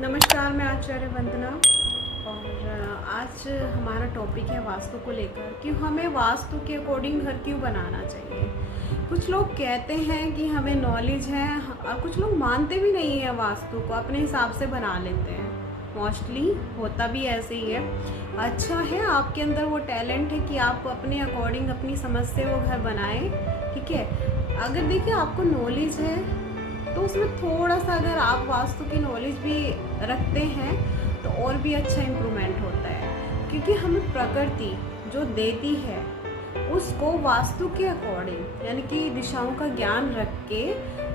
नमस्कार, मैं आचार्य वंदना और आज हमारा टॉपिक है वास्तु को लेकर कि हमें वास्तु के अकॉर्डिंग घर क्यों बनाना चाहिए। कुछ लोग कहते हैं कि हमें नॉलेज है और कुछ लोग मानते भी नहीं है, वास्तु को अपने हिसाब से बना लेते हैं। मोस्टली होता भी ऐसे ही है। अच्छा है, आपके अंदर वो टैलेंट है कि आप अपने अकॉर्डिंग अपनी समझ से वो घर बनाएं, ठीक है। अगर देखिए आपको नॉलेज है तो उसमें थोड़ा सा अगर आप वास्तु की नॉलेज भी रखते हैं तो और भी अच्छा इम्प्रूवमेंट होता है, क्योंकि हमें प्रकृति जो देती है उसको वास्तु के अकॉर्डिंग यानी कि दिशाओं का ज्ञान रख के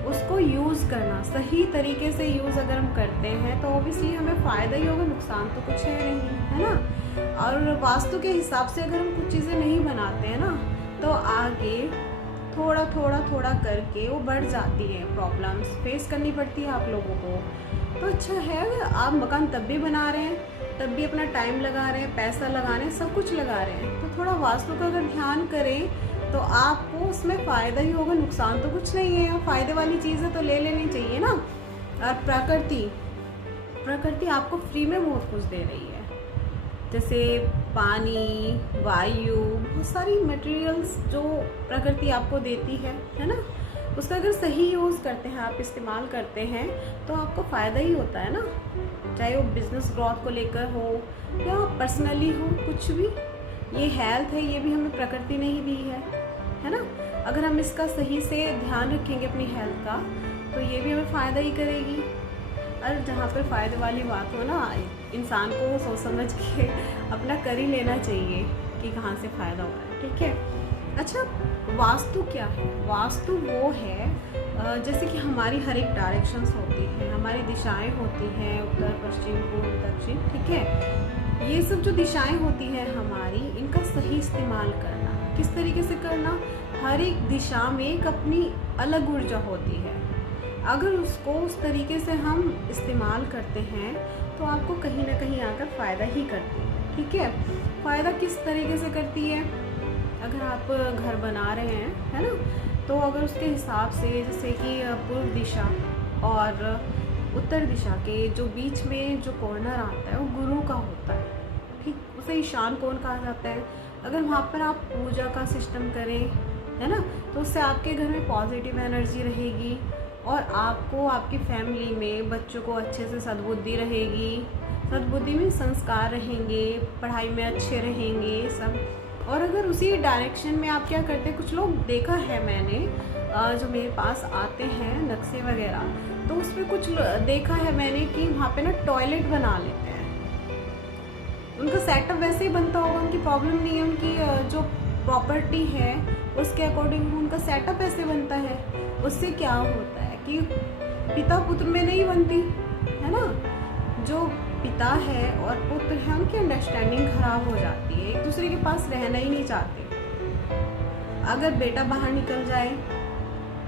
उसको यूज़ करना, सही तरीके से यूज़ अगर हम करते हैं तो ऑब्वियसली हमें फ़ायदा ही होगा, नुकसान तो कुछ है नहीं, है ना। और वास्तु के हिसाब से अगर हम कुछ चीज़ें नहीं बनाते हैं ना तो आगे थोड़ा करके वो बढ़ जाती है, प्रॉब्लम्स फेस करनी पड़ती है आप लोगों को। तो अच्छा है, आप मकान तब भी बना रहे हैं, तब भी अपना टाइम लगा रहे हैं, पैसा लगा रहे हैं, सब कुछ लगा रहे हैं, तो थोड़ा वास्तु का अगर ध्यान करें तो आपको उसमें फ़ायदा ही होगा, नुकसान तो कुछ नहीं है। फ़ायदे वाली चीज़ें तो ले लेनी चाहिए ना। और प्रकृति आपको फ्री में बहुत कुछ दे रही है, जैसे पानी, वायु, बहुत सारी मटेरियल्स जो प्रकृति आपको देती है ना। उसका अगर सही यूज़ करते हैं, आप इस्तेमाल करते हैं तो आपको फ़ायदा ही होता है ना। चाहे वो बिज़नेस ग्रोथ को लेकर हो या पर्सनली हो, कुछ भी। ये हेल्थ है, ये भी हमें प्रकृति ने ही दी है ना। अगर हम इसका सही से ध्यान रखेंगे अपनी हेल्थ का तो ये भी हमें फ़ायदा ही करेगी। और जहाँ पर फ़ायदे वाली बात हो ना, इंसान को सोच समझ के अपना कर ही लेना चाहिए कि कहाँ से फ़ायदा हो रहा है, ठीक है। अच्छा, वास्तु क्या है? वास्तु वो है जैसे कि हमारी हर एक डायरेक्शंस होती हैं, हमारी दिशाएं होती हैं, उत्तर पश्चिम पूर्व दक्षिण, ठीक है। ये सब जो दिशाएं होती हैं हमारी, इनका सही इस्तेमाल करना, किस तरीके से करना, हर एक दिशा में एक अपनी अलग ऊर्जा होती है। अगर उसको उस तरीके से हम इस्तेमाल करते हैं तो आपको कहीं ना कहीं आकर फ़ायदा ही करती है, ठीक है। फ़ायदा किस तरीके से करती है? अगर आप घर बना रहे हैं, है ना, तो अगर उसके हिसाब से जैसे कि पूर्व दिशा और उत्तर दिशा के जो बीच में जो कॉर्नर आता है वो गुरु का होता है, ठीक, उसे ईशान कोण कहा जाता है। अगर वहाँ पर आप पूजा का सिस्टम करें, है ना, तो उससे आपके घर में पॉजिटिव एनर्जी रहेगी और आपको, आपकी फैमिली में बच्चों को अच्छे से सद्बुद्धि रहेगी। सद्बुद्धि में संस्कार रहेंगे, पढ़ाई में अच्छे रहेंगे सब। और अगर उसी डायरेक्शन में आप क्या करते हैं, कुछ लोग देखा है मैंने जो मेरे पास आते हैं नक्शे वगैरह, तो उसमें कुछ देखा है मैंने कि वहाँ पे ना टॉयलेट बना लेते हैं। उनका सेटअप वैसे ही बनता होगा, उनकी प्रॉब्लम नहीं है, उनकी जो प्रॉपर्टी है उसके अकॉर्डिंग उनका सेटअप ऐसे बनता है। उससे क्या होता है कि पिता पुत्र में नहीं बनती, है ना। जो पिता है और पुत्र है उनकी अंडरस्टैंडिंग खराब हो जाती है, एक दूसरे के पास रहना ही नहीं चाहते। अगर बेटा बाहर निकल जाए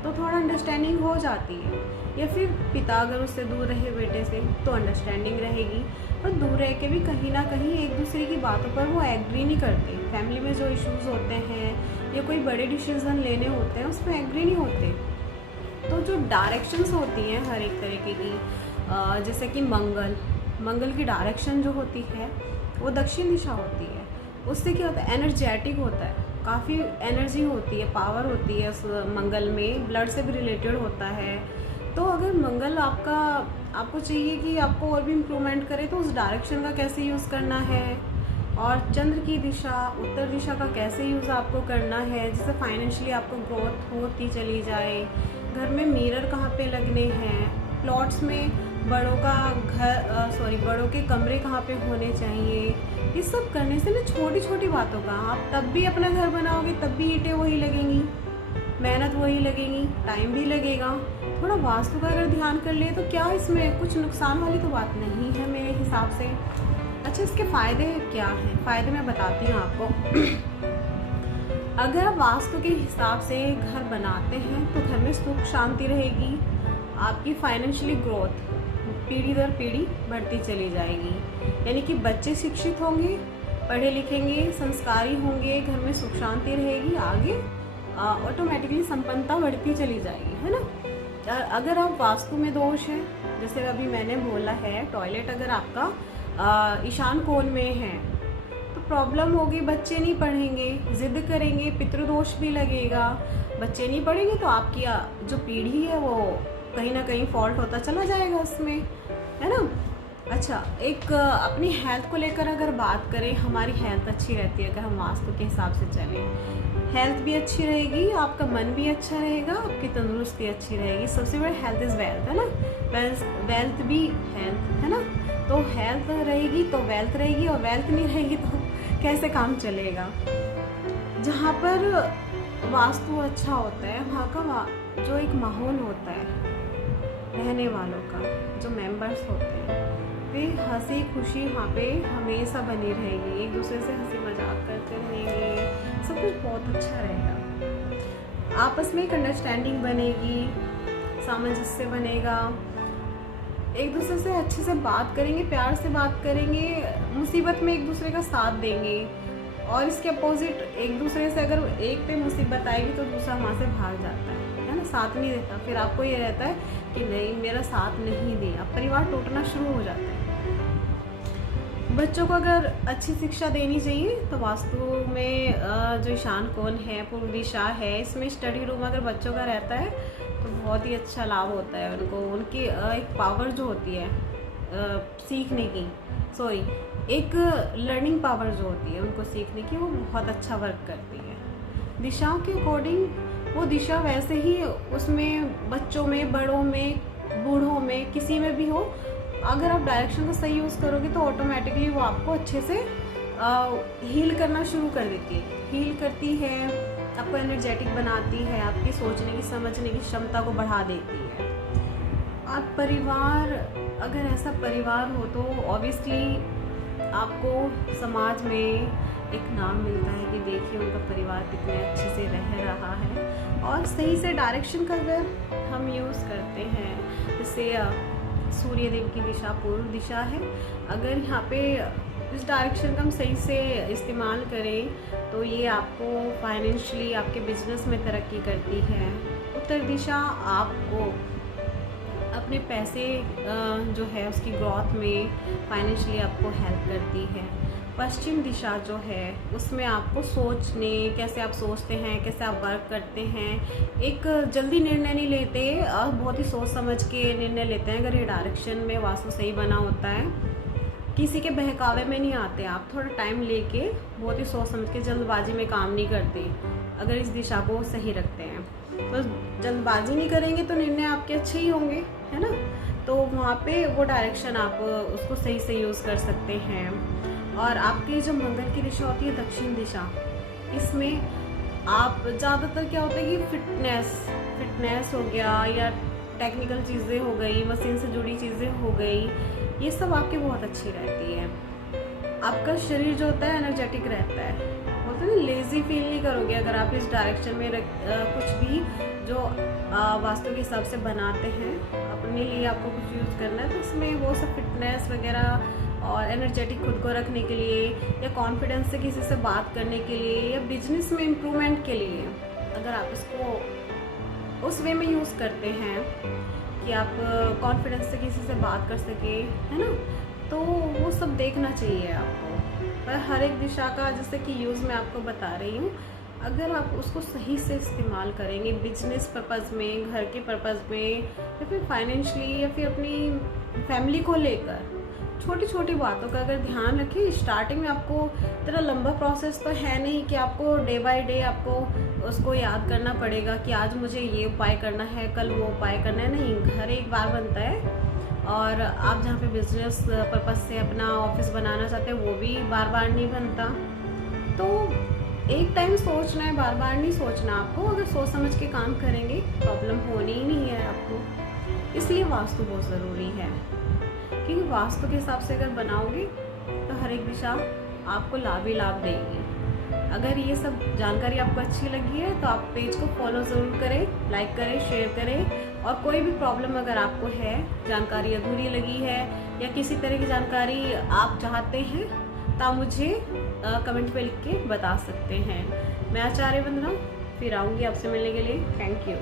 तो थोड़ा अंडरस्टैंडिंग हो जाती है, या फिर पिता अगर उससे दूर रहे बेटे से तो अंडरस्टैंडिंग रहेगी। और दूर रह के भी कहीं ना कहीं एक दूसरे की बातों पर वो एग्री नहीं करते। फैमिली में जो इश्यूज़ होते हैं या कोई बड़े डिसीजन लेने होते हैं उसमें एग्री नहीं होते। तो जो डायरेक्शंस होती हैं हर एक तरीके की, जैसे कि मंगल की डायरेक्शन जो होती है वो दक्षिण दिशा होती है। उससे क्या होता है, एनर्जेटिक होता है, काफ़ी एनर्जी होती है, पावर होती है उस मंगल में, ब्लड से भी रिलेटेड होता है। तो अगर मंगल आपको चाहिए कि आपको और भी इम्प्रूवमेंट करे तो उस डायरेक्शन का कैसे यूज़ करना है, और चंद्र की दिशा, उत्तर दिशा का कैसे यूज़ आपको करना है, जिससे फाइनेंशियली आपको ग्रोथ होती चली जाए। घर में मिरर कहाँ पे लगने हैं, प्लॉट्स में बड़ों के कमरे कहाँ पे होने चाहिए। ये सब करने से ना छोटी छोटी बातों का, आप तब भी अपना घर बनाओगे तब भी ईंटें वही लगेंगी, मेहनत वही लगेगी, टाइम भी लगेगा। थोड़ा वास्तु का अगर ध्यान कर ले तो क्या इसमें कुछ नुकसान वाली तो बात नहीं है मेरे हिसाब से। अच्छा, इसके फ़ायदे क्या हैं? फ़ायदे मैं बताती हूँ आपको। अगर आप वास्तु के हिसाब से घर बनाते हैं तो घर में सुख शांति रहेगी, आपकी फाइनेंशियली ग्रोथ पीढ़ी दर पीढ़ी बढ़ती चली जाएगी। यानी कि बच्चे शिक्षित होंगे, पढ़े लिखेंगे, संस्कारी होंगे, घर में सुख शांति रहेगी, आगे ऑटोमेटिकली संपन्नता बढ़ती चली जाएगी, है ना। अगर आप वास्तु में दोष है जैसे अभी मैंने बोला है, टॉयलेट अगर आपका ईशान कोण में है तो प्रॉब्लम होगी, बच्चे नहीं पढ़ेंगे, जिद करेंगे, पितृदोष भी लगेगा। बच्चे नहीं पढ़ेंगे तो आपकी जो पीढ़ी है वो कहीं ना कहीं फॉल्ट होता चला जाएगा उसमें, है ना। अच्छा, एक अपनी हेल्थ को लेकर अगर बात करें, हमारी हेल्थ अच्छी रहती है अगर हम वास्तु के हिसाब से चलें। हेल्थ भी अच्छी रहेगी, आपका मन भी अच्छा रहेगा, आपकी तंदुरुस्ती अच्छी रहेगी। सबसे बड़ा हेल्थ इज़ वेल्थ, है ना। वेल्थ भी हेल्थ, है ना। तो हेल्थ रहेगी तो वेल्थ रहेगी, और वेल्थ नहीं रहेगी तो कैसे काम चलेगा। जहाँ पर वास्तु अच्छा होता है वहाँ का जो एक माहौल होता है रहने वालों का, जो मेंबर्स होते हैं, वे हंसी खुशी वहाँ पे हमेशा बनी रहेगी, एक दूसरे से हंसी मजाक करते रहेंगे, सब कुछ बहुत अच्छा रहेगा। आपस में एक अंडरस्टैंडिंग बनेगी, सामंजस्य बनेगा, एक दूसरे से अच्छे से बात करेंगे, प्यार से बात करेंगे, मुसीबत में एक दूसरे का साथ देंगे। और इसके अपोजिट, एक दूसरे से अगर एक पे मुसीबत आएगी तो दूसरा वहाँ से भाग जाता है ना, साथ नहीं देता। फिर आपको ये रहता है कि नहीं, मेरा साथ नहीं दे, अब परिवार टूटना शुरू हो जाता है। बच्चों को अगर अच्छी शिक्षा देनी चाहिए तो वास्तु में जो ईशान कोण है, पूर्व दिशा है, इसमें स्टडी रूम अगर बच्चों का रहता है तो बहुत ही अच्छा लाभ होता है उनको। उनकी एक पावर जो होती है सीखने की, एक लर्निंग पावर जो होती है उनको सीखने की, वो बहुत अच्छा वर्क करती है। दिशाओं के अकॉर्डिंग वो दिशा वैसे ही उसमें बच्चों में, बड़ों में, बूढ़ों में, किसी में भी हो, अगर आप डायरेक्शन को सही यूज़ करोगे तो ऑटोमेटिकली वो आपको अच्छे से हील करना शुरू कर देती है। हील करती है, आपको एनर्जेटिक बनाती है, आपकी सोचने की, समझने की क्षमता को बढ़ा देती है। आप परिवार, अगर ऐसा परिवार हो तो ऑब्वियसली आपको समाज में एक नाम मिलता है कि देखिए उनका परिवार कितने अच्छे से रह रहा है। और सही से डायरेक्शन का अगर हम यूज़ करते हैं, जैसे सूर्य देव की दिशा पूर्व दिशा है, अगर यहाँ पे इस डायरेक्शन का हम सही से इस्तेमाल करें तो ये आपको फाइनेंशियली, आपके बिजनेस में तरक्की करती है। उत्तर दिशा आपको अपने पैसे जो है उसकी ग्रोथ में फाइनेंशियली आपको हेल्प करती है। पश्चिम दिशा जो है उसमें आपको सोचने, कैसे आप सोचते हैं, कैसे आप वर्क करते हैं, एक जल्दी निर्णय नहीं लेते, बहुत ही सोच समझ के निर्णय लेते हैं। अगर ये डायरेक्शन में वास्तु सही बना होता है, किसी के बहकावे में नहीं आते आप, थोड़ा टाइम लेके बहुत ही सोच समझ के, जल्दबाजी में काम नहीं करते। अगर इस दिशा को सही रखते हैं तो जल्दबाजी नहीं करेंगे तो निर्णय आपके अच्छे ही होंगे, है ना। तो वहाँ पे वो डायरेक्शन आप उसको सही से यूज़ कर सकते हैं। और आपकी जो मंगल की दिशा होती है दक्षिण दिशा, इसमें आप ज़्यादातर क्या होता है कि फिटनेस हो गया, या टेक्निकल चीज़ें हो गई, मशीन से जुड़ी चीज़ें हो गई, ये सब आपकी बहुत अच्छी रहती है। आपका शरीर जो होता है एनर्जेटिक रहता है, बोलते हैं ना, लेज़ी फील नहीं करोगे अगर आप इस डायरेक्शन में कुछ भी जो वास्तु के हिसाब से बनाते हैं अपने लिए, आपको कुछ यूज़ करना है तो इसमें वो सब फिटनेस वगैरह और एनर्जेटिक खुद को रखने के लिए, या कॉन्फिडेंस से किसी से बात करने के लिए, या बिजनेस में इम्प्रूवमेंट के लिए, अगर आप इसको उस वे में यूज़ करते हैं कि आप कॉन्फिडेंस से किसी से बात कर सके, है ना, तो वो सब देखना चाहिए आपको। पर हर एक दिशा का जैसे कि यूज़ मैं आपको बता रही हूँ, अगर आप उसको सही से इस्तेमाल करेंगे बिजनेस पर्पज़ में, घर के पर्पज़ में, या फिर फाइनेंशियली, या फिर अपनी फैमिली को लेकर, छोटी छोटी बातों का अगर ध्यान रखें। स्टार्टिंग में आपको इतना लंबा प्रोसेस तो है नहीं कि आपको डे बाय डे आपको उसको याद करना पड़ेगा कि आज मुझे ये उपाय करना है, कल वो उपाय करना है, नहीं, घर एक बार बनता है। और आप जहाँ पे बिजनेस पर्पज़ से अपना ऑफिस बनाना चाहते हैं वो भी बार बार नहीं बनता। तो एक टाइम सोचना है, बार बार नहीं सोचना आपको। अगर सोच समझ के काम करेंगे प्रॉब्लम होनी ही नहीं है आपको। इसलिए वास्तु बहुत ज़रूरी है, क्योंकि वास्तु के हिसाब से अगर बनाओगे तो हर एक दिशा आपको लाभ ही लाभ देगी। अगर ये सब जानकारी आपको अच्छी लगी है तो आप पेज को फॉलो ज़रूर करें, लाइक करें, शेयर करें। और कोई भी प्रॉब्लम अगर आपको है, जानकारी अधूरी लगी है, या किसी तरह की जानकारी आप चाहते हैं तो आप मुझे कमेंट पे लिख के बता सकते हैं। मैं आचार्य वंदना फिर आऊँगी आपसे मिलने के लिए। Thank you.